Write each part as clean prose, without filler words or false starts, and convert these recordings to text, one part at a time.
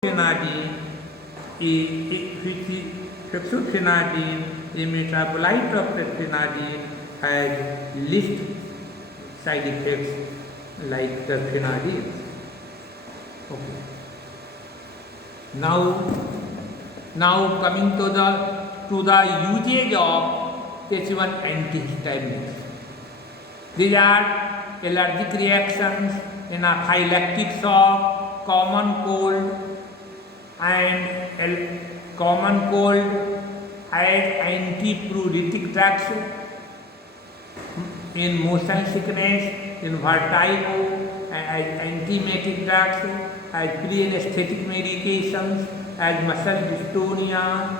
Hexophenadine, hexophenadine, a metabolite of terphenadine, has least side effects like terphenadine. Okay. Now coming to the usage of H1 antihistamines. These are allergic reactions, anaphylactic shock, common cold and as antipruritic drugs, in motion sickness, in vertigo, as antiemetic drugs, as pre-anesthetic medications, as muscle dystonia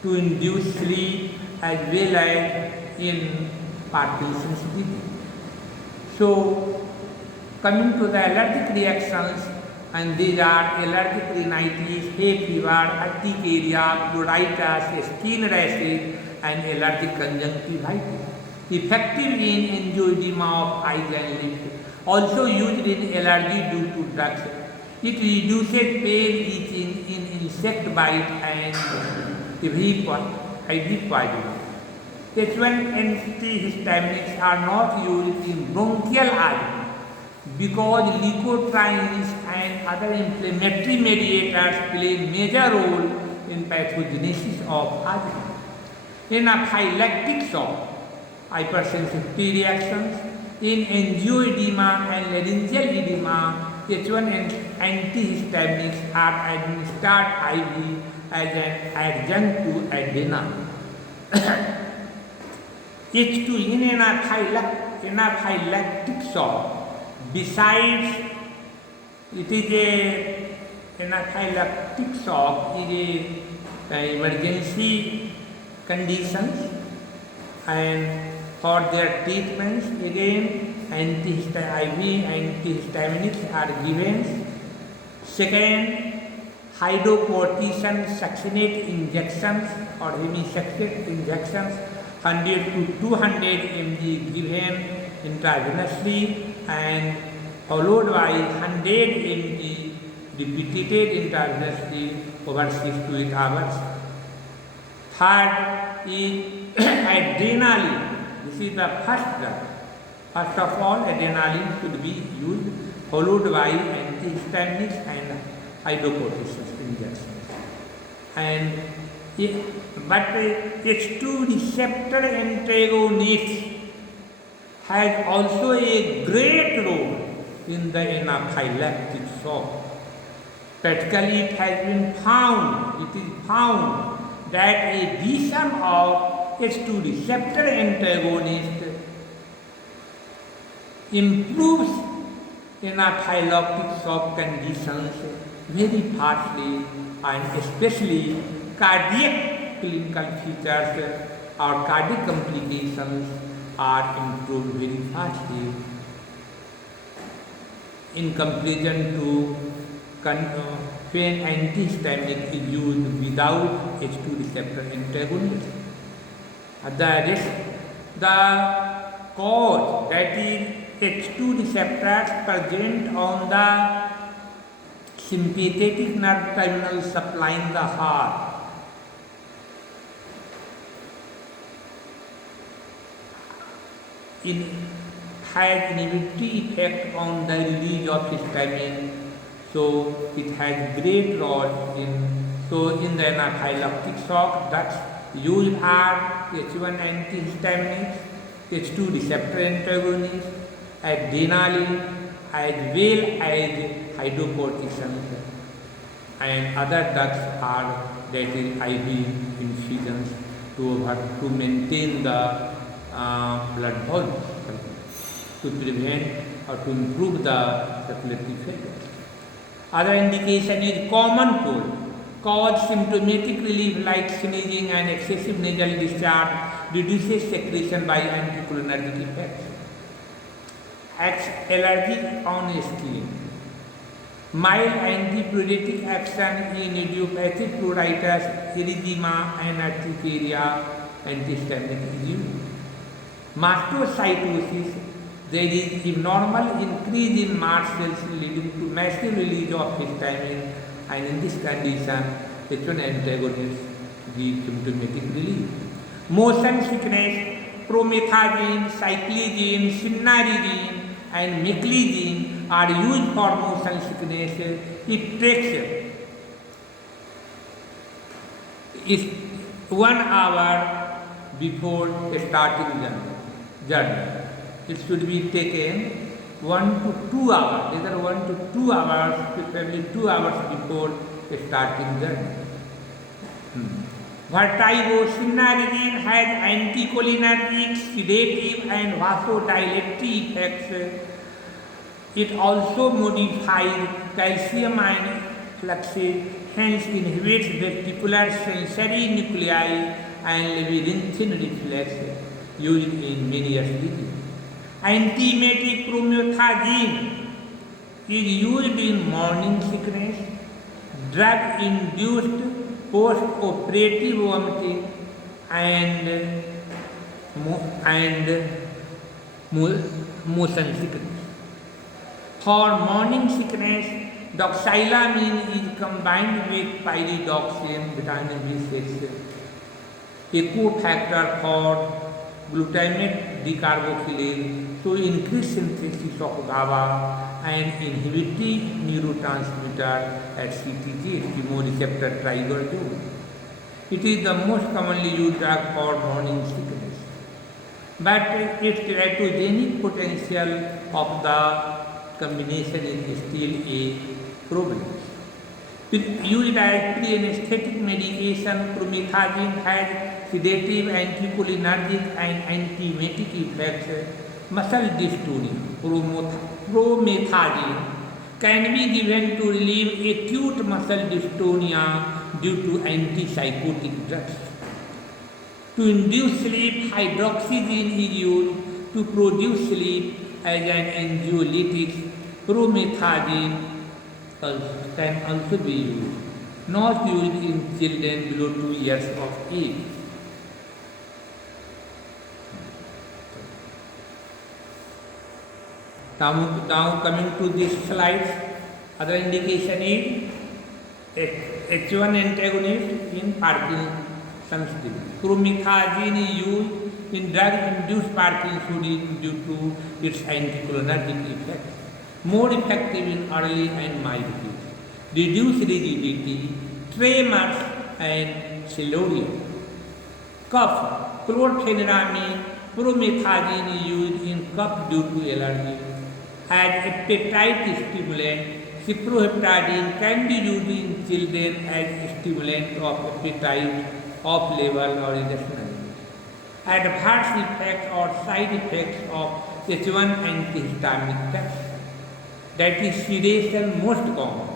to induce sleep, as well as in Parkinson's disease. So, coming to the allergic reactions, and these are allergic rhinitis, hay fever, urticaria, pruritus, skin rashes, and allergic conjunctivitis. Effective in angioedema of eyes and lips. Also used in allergy due to drugs. It reduces pain, itching in insect bite and IV poison. H1 antihistaminics are not used in bronchial asthma because leukotrienes and other inflammatory mediators play a major role in pathogenesis of asthma. Anaphylactic shock, hypersensitivity reactions, in angioedema and laryngeal edema, H1 antihistaminics are administered IV as an adjunct to adrenal. H2 in anaphylactic shock, besides it is anaphylactic shock is a emergency conditions, and for their treatments again IV antihistaminics are given. Second, hydrocortisone succinate injections or hemisuccinate injections 100 to 200 mg given intravenously and followed by 100 mg repeated intravenously over 6 to 8 hours. Third is adrenaline. This is the first drug. First of all, adrenaline should be used, followed by antihistaminics and hydrocortisone injections. But H2 receptor antagonist has also a great role in the anaphylactic shock. Practically it is found that a addition of H2 receptor antagonist improves anaphylactic shock conditions very fastly, and especially cardiac clinical features or cardiac complications are improved very fastly in comparison to when antihistaminic is used without H2 receptor antagonist. The cause, that is H2 receptors present on the sympathetic nerve terminal supplying the heart, has inhibitory effect on the release of histamine, so it has great role in the anaphylactic shock. Drugs used are H1 antihistaminics, H2 receptor antagonists, adrenaline, as well as hydrocortisone, and other drugs are that is IV infusions to maintain the blood volume, to prevent or to improve the circulatory failure. Other indication is common cold, cause symptomatic relief like sneezing and excessive nasal discharge, reduces secretion by anticholinergic effects. Acts allergic on skin. Mild antipruritic action in idiopathic pruritus, erythema and urticaria, antihistaminic is used. Mastocytosis, there is abnormal increase in mast cells leading to massive release of histamine and in this condition, H1 antagonists give symptomatic relief. Motion sickness, promethazine, cyclizine, cinnarizine, and meclizine are used for motion sickness if takes is 1 hour before starting journey. It should be taken 1 to 2 hours, either 1 to 2 hours, preferably 2 hours before starting journey. Vertigo, cinnarizine has anticholinergic, sedative and vasodilative effects. It also modifies calcium ion fluxes, hence inhibits vestibular sensory nuclei and labyrinthine reflex used in many diseases. Antiemetic promethazine is used in morning sickness, drug-induced post-operative vomiting, and motion sickness. For morning sickness, doxylamine is combined with pyridoxine, vitamin B6, a cofactor for glutamate decarboxylase, to increase synthesis of GABA and inhibiting neurotransmitter at CTG, chemoreceptor trigger 2. It is the most commonly used drug for morning sickness, but its teratogenic potential of the combination is still a problem. Used as pre-anesthetic medication, promethazine has sedative, anticholinergic and antiemetic effects. Muscle dystonia, promethazine can be given to relieve acute muscle dystonia due to antipsychotic drugs. To induce sleep, hydroxyzine is used to produce sleep as an anxiolytic. Promethazine can also be used, not used in children below 2 years of age. Now coming to this slides, other indication is H1 antagonist in Parkinson's disease. Promethazine is used in drug-induced Parkinsonism due to its anticholinergic effects. More effective in early and mild cases. Reduce rigidity, tremors, and cellulitis. Cough, chlorpheniramine, promethazine is used in cough due to allergy. As appetite stimulant, cyproheptadine can be used in children as stimulant of appetite, off-label or irrational. Adverse effects or side effects of H1 antihistaminic drugs. That is sedation most common.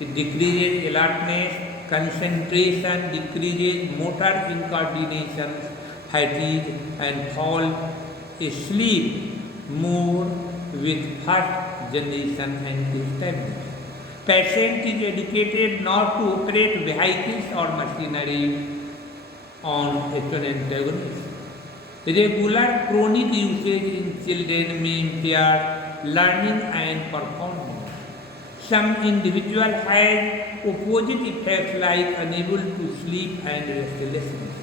It decreases alertness, concentration, decreases motor incoordination, fatigue, and fall asleep more with first generation antihistaminics. Patient is educated not to operate vehicles or machinery on H1 antagonists. Regular chronic usage in children may impair learning and performance. Some individual have opposite effects like unable to sleep and restlessness.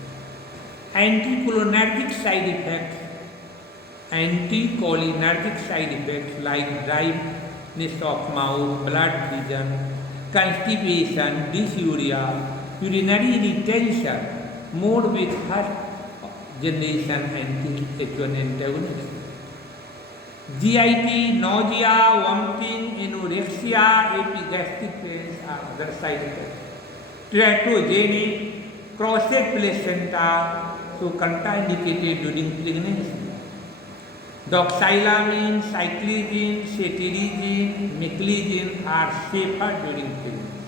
Anticholinergic side effects like dryness of mouth, blood vision, constipation, dysuria, urinary retention, more with first generation anti-H1 antagonists. GIT, nausea, vomiting, anorexia, epigastric pains are other side effects. Teratogenic, crossed placenta, so contraindicated during pregnancy. Doxylamine, cyclizine, cetirizine, meclizine are safer during pregnancy.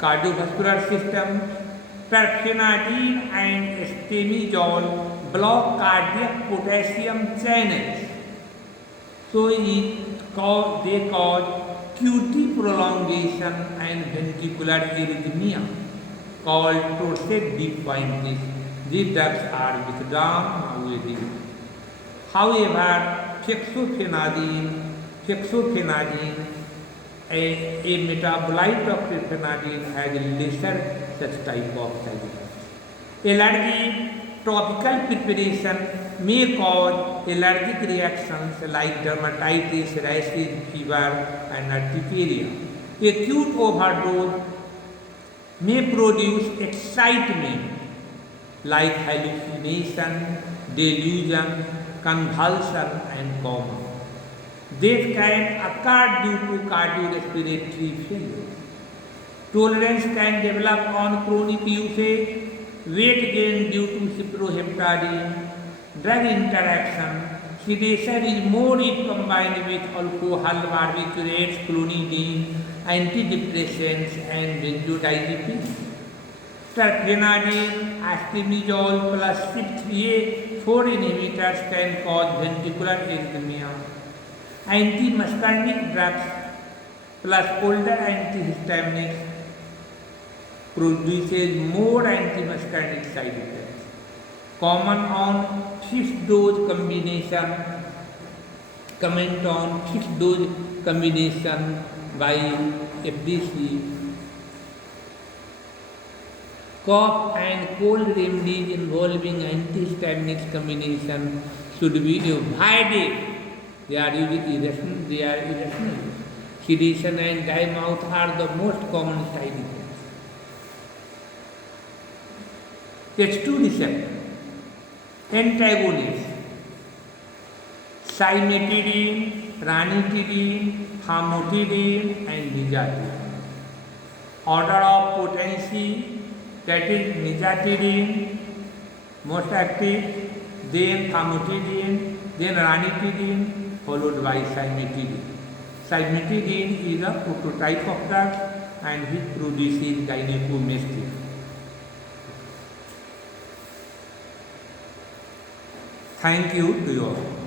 Cardiovascular system, perfenadine and stenozol block cardiac potassium channels. So they cause QT prolongation and ventricular arrhythmia called Torsades de Pointes. These drugs are withdrawn nowadays. However, fexofenadine a metabolite of pirfenidine has lesser such type of side effects. Allergy topical preparation may cause allergic reactions like dermatitis, rashes, fever, and urticaria. Acute overdose may produce excitement like hallucination, delusion, convulsion, and coma. Death can occur due to cardiorespiratory failure. Tolerance can develop on chronic usage, weight gain due to cyproheptadine, drug interaction. Sedation is more if combined with alcohol, barbiturates, clonidine, antidepressants, and benzodiazepines. Terfenadine, acetylmezol plus CYP3A4 inhibitors can cause ventricular arrhythmia. Antimuscarinic drugs plus older antihistaminics produces more antimuscarinic side effects. Common on fixed dose combination, comment on fixed dose combination by FDC. Cough and cold remedies involving antihistaminics combination should be avoided. They are irrational. Sedation and dry mouth are the most common side effects. H2 receptor antagonists, cimetidine, ranitidine, famotidine, and nizatidine. Order of potency, that is nizatidine, most active, then famotidine, then ranitidine, followed by cimetidine. Cimetidine is a prototype of drug and which produces gynecomastia. Thank you to you all.